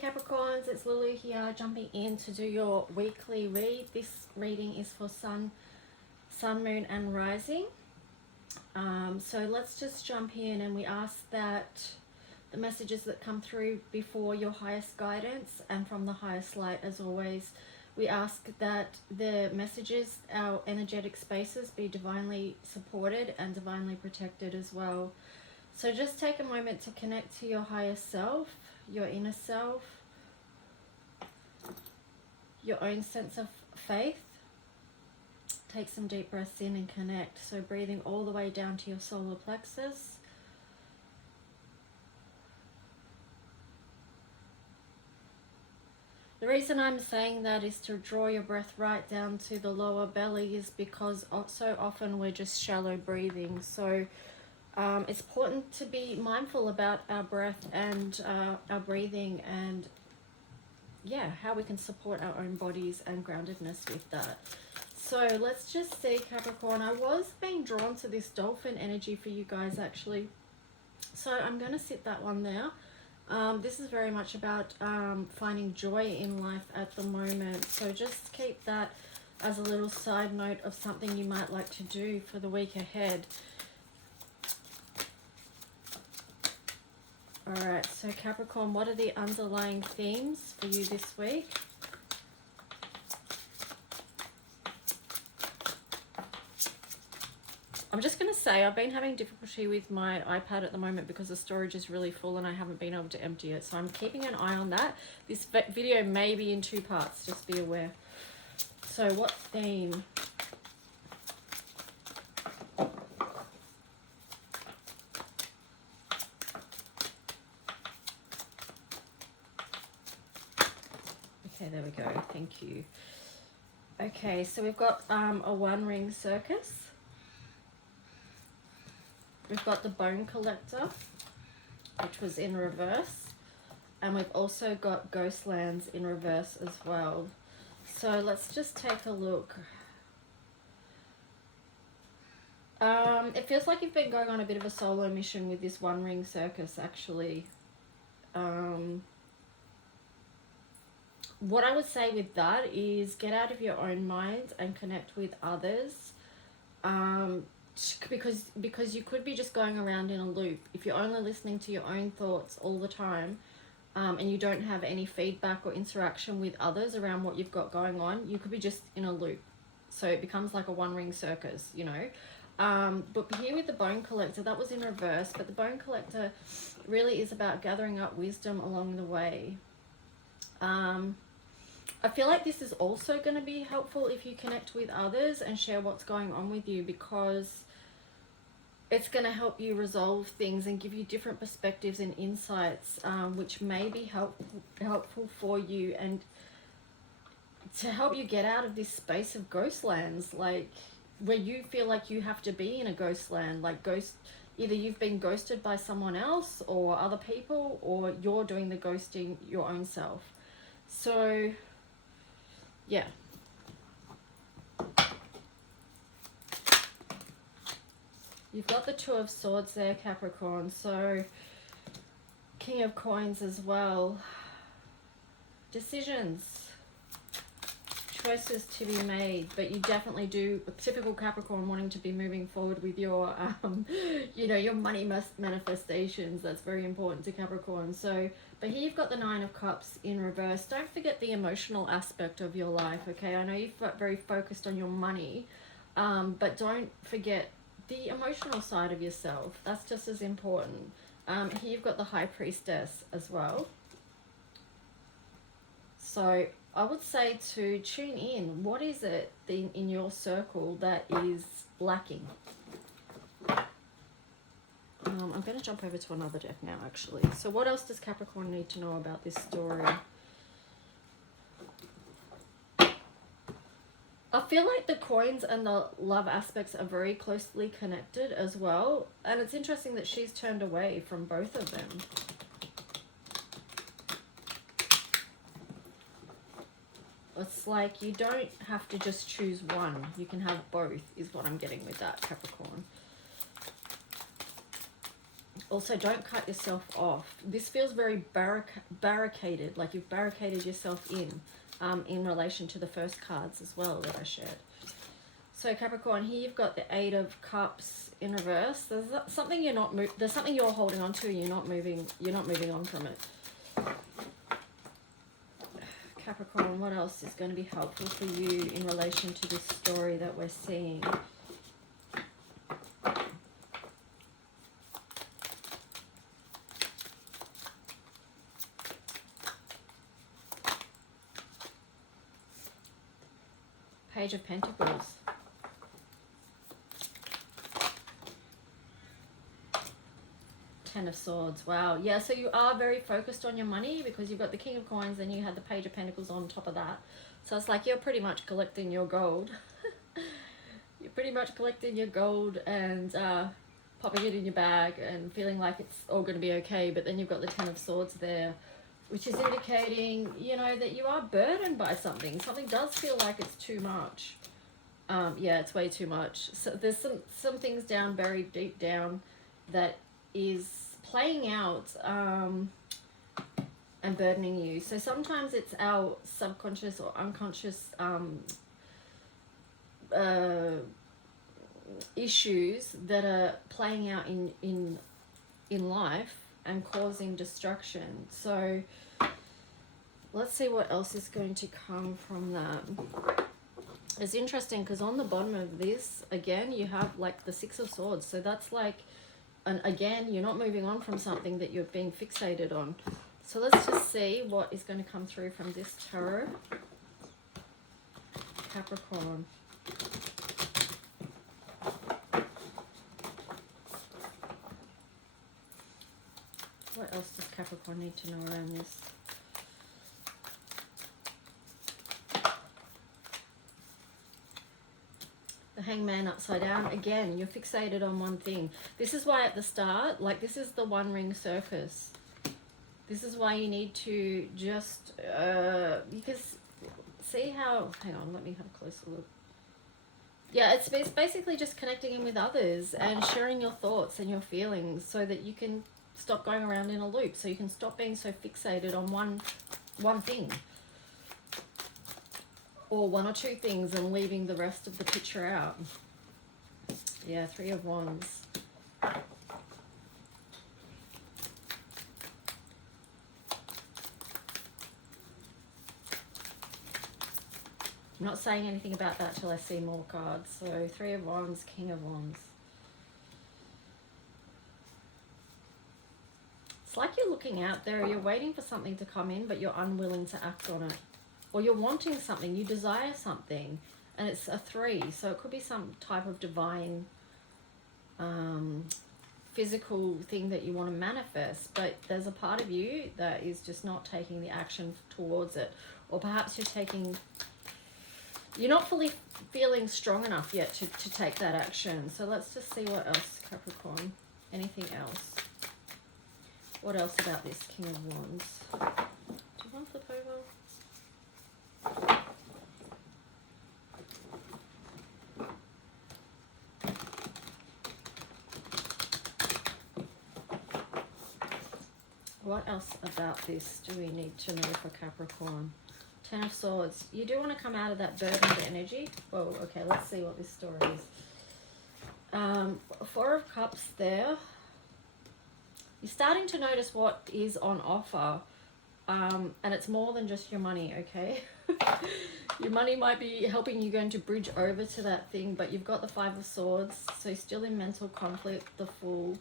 Capricorns, it's Lulu here, jumping in to do your weekly read. This reading is for Sun, Moon and Rising. So let's just jump in, and we ask that the messages that come through before your highest guidance and from the highest light, as always, we ask that the messages, our energetic spaces, be divinely supported and divinely protected as well. So just take a moment to connect to your higher self, your inner self, your own sense of faith. Take some deep breaths in and connect. So breathing all the way down to your solar plexus. The reason I'm saying that is to draw your breath right down to the lower belly, is because so often we're just shallow breathing. So it's important to be mindful about our breath and our breathing, and yeah, how we can support our own bodies and groundedness with that. So let's just see, Capricorn. I was being drawn to this dolphin energy for you guys, actually. So I'm going to sit that one there. This is very much about finding joy in life at the moment. So just keep that as a little side note of something you might like to do for the week ahead. Alright, so Capricorn, what are the underlying themes for you this week? I'm just going to say I've been having difficulty with my iPad at the moment because the storage is really full and I haven't been able to empty it. So I'm keeping an eye on that. This video may be in 2 parts, just be aware. So what theme? Okay, there we go. Thank you. Okay, so we've got a one-ring circus. We've got the bone collector, which was in reverse. And we've also got ghost lands in reverse as well. So let's just take a look. It feels like you've been going on a bit of a solo mission with this one ring circus, actually. What I would say with that is get out of your own mind and connect with others. Because you could be just going around in a loop. If you're only listening to your own thoughts all the time, and you don't have any feedback or interaction with others around what you've got going on, you could be just in a loop. So it becomes like a one-ring circus, you know. But here with the bone collector, that was in reverse, but the bone collector really is about gathering up wisdom along the way. I feel like this is also going to be helpful if you connect with others and share what's going on with you, because it's going to help you resolve things and give you different perspectives and insights, which may be helpful for you, and to help you get out of this space of ghost lands, like where you feel like you have to be in a ghost land, like either you've been ghosted by someone else or other people, or you're doing the ghosting your own self. So yeah. You've got the Two of Swords there, Capricorn. So King of Coins as well. Decisions. Choices to be made. But you definitely do, typical Capricorn, wanting to be moving forward with your, you know, your money manifestations. That's very important to Capricorn. So, but here you've got the Nine of Cups in reverse. Don't forget the emotional aspect of your life, okay? I know you're very focused on your money, but don't forget the emotional side of yourself. That's just as important. Here you've got the High Priestess as well. So I would say to tune in. What is it in your circle that is lacking? I'm going to jump over to another deck now, actually. So what else does Capricorn need to know about this story? I feel like the coins and the love aspects are very closely connected as well. And it's interesting that she's turned away from both of them. It's like you don't have to just choose one. You can have both, is what I'm getting with that, Capricorn. Also, don't cut yourself off. This feels very barricaded, like you've barricaded yourself in relation to the first cards as well that I shared. So Capricorn, here you've got the Eight of Cups in reverse. There's something there's something you're holding on to. You're not moving on from it. Capricorn, what else is going to be helpful for you in relation to this story that we're seeing? Page of Pentacles. Ten of Swords. Wow. Yeah, so you are very focused on your money because you've got the King of Coins and you had the Page of Pentacles on top of that. So it's like you're pretty much collecting your gold. You're pretty much collecting your gold and popping it in your bag and feeling like it's all going to be okay. But then you've got the Ten of Swords there, which is indicating, you know, that you are burdened by something. Something does feel like it's too much. Yeah, it's way too much. So there's some things down, buried deep down, that is playing out and burdening you. So sometimes it's our subconscious or unconscious issues that are playing out in life and causing destruction. So let's see what else is going to come from that. It's interesting because on the bottom of this, again, you have like the Six of Swords. So that's like, and again, you're not moving on from something that you're being fixated on. So let's just see what is going to come through from this tarot. Capricorn. What else does Capricorn need to know around this? The Hangman upside down. Again, you're fixated on one thing. This is why at the start, like this is the One Ring Circus. This is why you need to just, because see how, hang on, let me have a closer look. Yeah, it's basically just connecting in with others and sharing your thoughts and your feelings so that you can stop going around in a loop, so you can stop being so fixated on one thing or one or two things and leaving the rest of the picture out. Yeah, Three of Wands. I'm not saying anything about that till I see more cards. So Three of Wands, King of Wands. It's like you're looking out there, you're waiting for something to come in, but you're unwilling to act on it. Or you're wanting something, you desire something, and it's a 3. So it could be some type of divine physical thing that you want to manifest, but there's a part of you that is just not taking the action towards it. Or perhaps you're not fully feeling strong enough yet to take that action. So let's just see what else, Capricorn. Anything else? What else about this King of Wands? Do you want to flip over? What else about this do we need to know for Capricorn? Ten of Swords. You do want to come out of that burdened energy. Whoa, okay, let's see what this story is. Four of Cups there. You're starting to notice what is on offer. And it's more than just your money, okay? Your money might be helping you going to bridge over to that thing, but you've got the Five of Swords, so still in mental conflict, the Fool.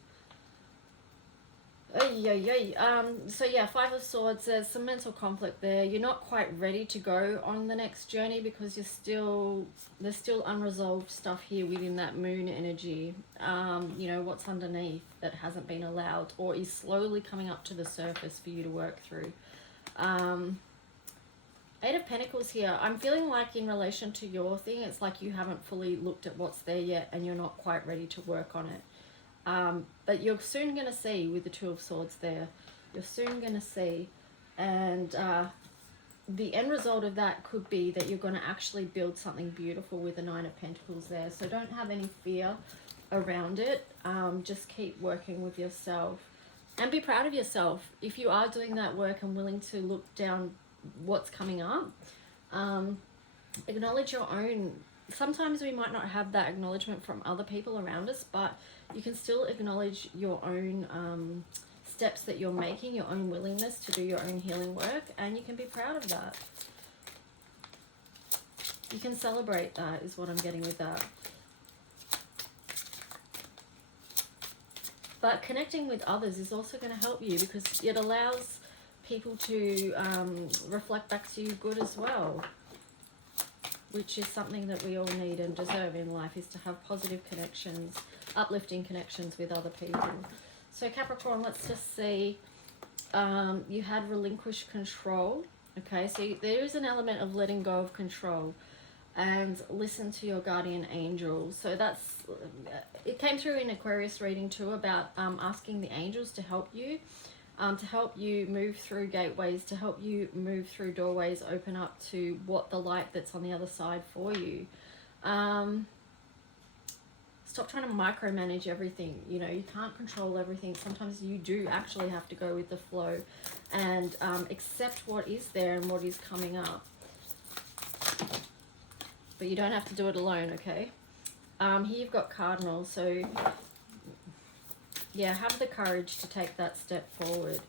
So yeah, Five of Swords, there's some mental conflict there. You're not quite ready to go on the next journey because there's still unresolved stuff here within that moon energy. You know, what's underneath that hasn't been allowed or is slowly coming up to the surface for you to work through. Eight of Pentacles here. I'm feeling like in relation to your thing, it's like you haven't fully looked at what's there yet and you're not quite ready to work on it. But you're soon going to see with the Two of Swords there. You're soon going to see. And the end result of that could be that you're going to actually build something beautiful with the Nine of Pentacles there. So don't have any fear around it. Just keep working with yourself and be proud of yourself. If you are doing that work and willing to look down what's coming up, acknowledge your own. Sometimes we might not have that acknowledgement from other people around us, but you can still acknowledge your own steps that you're making, your own willingness to do your own healing work, and you can be proud of that. You can celebrate that, is what I'm getting with that. But connecting with others is also going to help you, because it allows people to reflect back to you good as well, which is something that we all need and deserve in life, is to have positive connections, uplifting connections with other people. So Capricorn, let's just see, you had relinquished control. Okay, so there is an element of letting go of control and listen to your guardian angel. So that's, it came through in Aquarius reading too, about asking the angels to help you move through gateways, to help you move through doorways, open up to what the light that's on the other side for you. Stop trying to micromanage everything. You know, you can't control everything. Sometimes you do actually have to go with the flow and accept what is there and what is coming up. But you don't have to do it alone, okay? Here you've got Cardinal, so yeah, have the courage to take that step forward.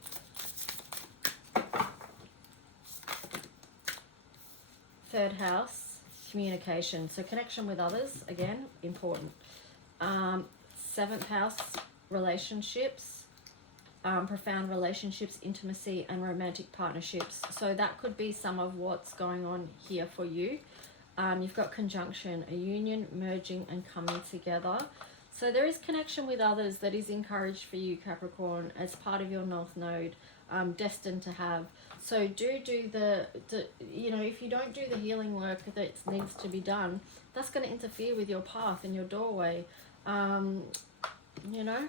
Third house, communication. So connection with others, again, important. Seventh house, relationships, profound relationships, intimacy, and romantic partnerships. So that could be some of what's going on here for you. You've got conjunction, a union, merging, and coming together. So there is connection with others that is encouraged for you, Capricorn, as part of your North Node, destined to have. So do the, you know, if you don't do the healing work that needs to be done, that's going to interfere with your path and your doorway, you know,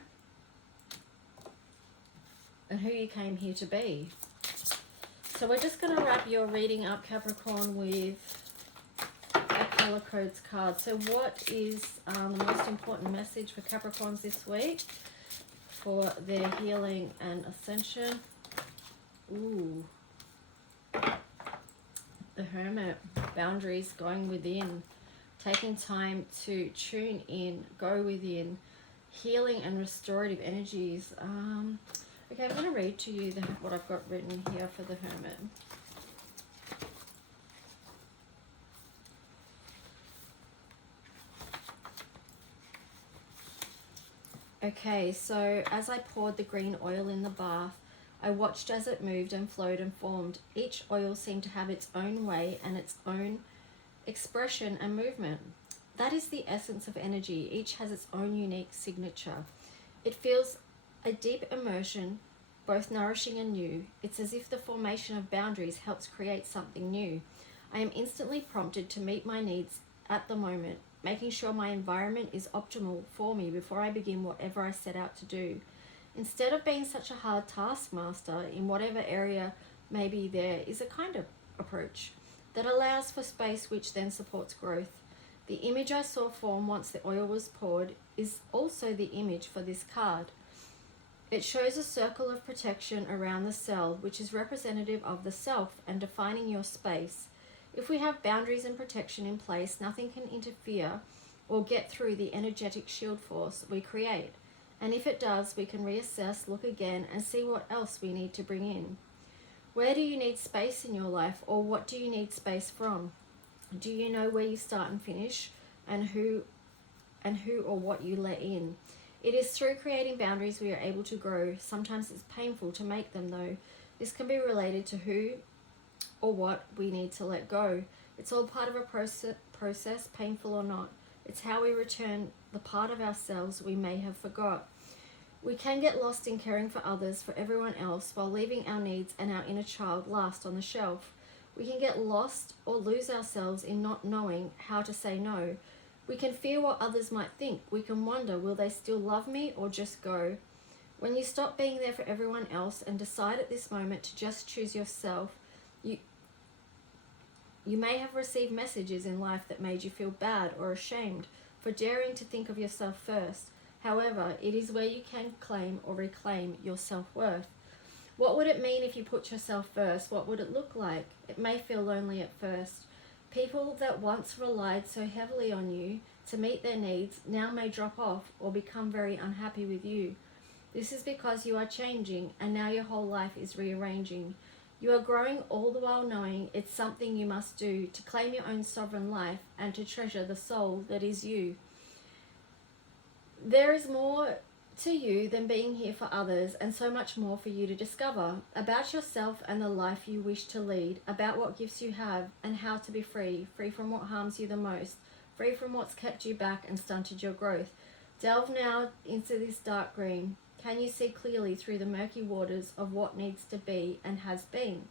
and who you came here to be. So we're just going to wrap your reading up, Capricorn, with a color codes card. So what is the most important message for Capricorns this week for their healing and ascension? Ooh, the Hermit. Boundaries, going within, taking time to tune in, go within, healing and restorative energies. Okay, I'm going to read to you what I've got written here for the Hermit. Okay, so as I poured the green oil in the bath, I watched as it moved and flowed and formed. Each oil seemed to have its own way and its own expression and movement. That is the essence of energy. Each has its own unique signature. It feels a deep immersion, both nourishing and new. It's as if the formation of boundaries helps create something new. I am instantly prompted to meet my needs at the moment, making sure my environment is optimal for me before I begin whatever I set out to do. Instead of being such a hard taskmaster in whatever area may be, there is a kind of approach that allows for space, which then supports growth. The image I saw form once the oil was poured is also the image for this card. It shows a circle of protection around the cell, which is representative of the self and defining your space. If we have boundaries and protection in place, nothing can interfere or get through the energetic shield force we create. And if it does, we can reassess, look again, and see what else we need to bring in. Where do you need space in your life, or what do you need space from? Do you know where you start and finish, and who or what you let in? It is through creating boundaries we are able to grow. Sometimes it's painful to make them, though. This can be related to who or what we need to let go. It's all part of a process, painful or not. It's how we return the part of ourselves we may have forgot. We can get lost in caring for others, for everyone else, while leaving our needs and our inner child last on the shelf. We can get lost or lose ourselves in not knowing how to say no. We can fear what others might think. We can wonder, will they still love me or just go? When you stop being there for everyone else and decide at this moment to just choose yourself, You may have received messages in life that made you feel bad or ashamed for daring to think of yourself first. However, it is where you can claim or reclaim your self-worth. What would it mean if you put yourself first? What would it look like? It may feel lonely at first. People that once relied so heavily on you to meet their needs now may drop off or become very unhappy with you. This is because you are changing and now your whole life is rearranging. You are growing all the while knowing it's something you must do to claim your own sovereign life and to treasure the soul that is you. There is more to you than being here for others, and so much more for you to discover about yourself and the life you wish to lead, about what gifts you have and how to be free from what harms you the most, free from what's kept you back and stunted your growth. Delve now into this dark green. Can you see clearly through the murky waters of what needs to be and has been?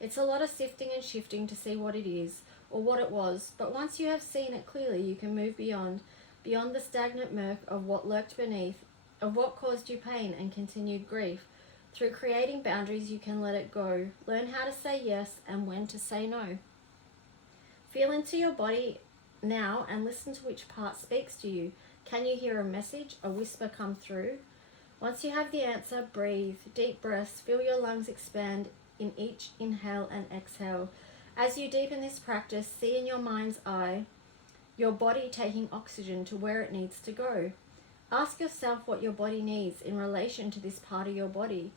It's a lot of sifting and shifting to see what it is or what it was, but once you have seen it clearly, you can move beyond the stagnant murk of what lurked beneath, of what caused you pain and continued grief. Through creating boundaries, you can let it go. Learn how to say yes and when to say no. Feel into your body now and listen to which part speaks to you. Can you hear a message, a whisper come through? Once you have the answer, breathe. Deep breaths. Feel your lungs expand in each inhale and exhale. As you deepen this practice, see in your mind's eye your body taking oxygen to where it needs to go. Ask yourself what your body needs in relation to this part of your body.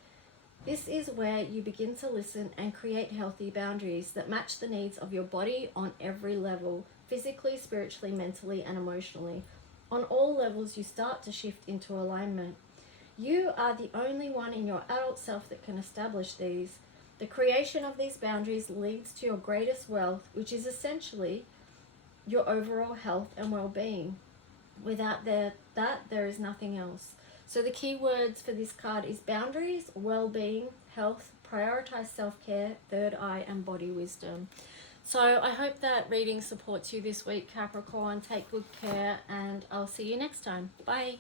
This is where you begin to listen and create healthy boundaries that match the needs of your body on every level, physically, spiritually, mentally, and emotionally. On all levels, you start to shift into alignment. You are the only one in your adult self that can establish these. The creation of these boundaries leads to your greatest wealth, which is essentially your overall health and well-being. Without that, there is nothing else. So the key words for this card is boundaries, well-being, health, prioritize self-care, third eye, and body wisdom. So I hope that reading supports you this week, Capricorn. Take good care, and I'll see you next time. Bye.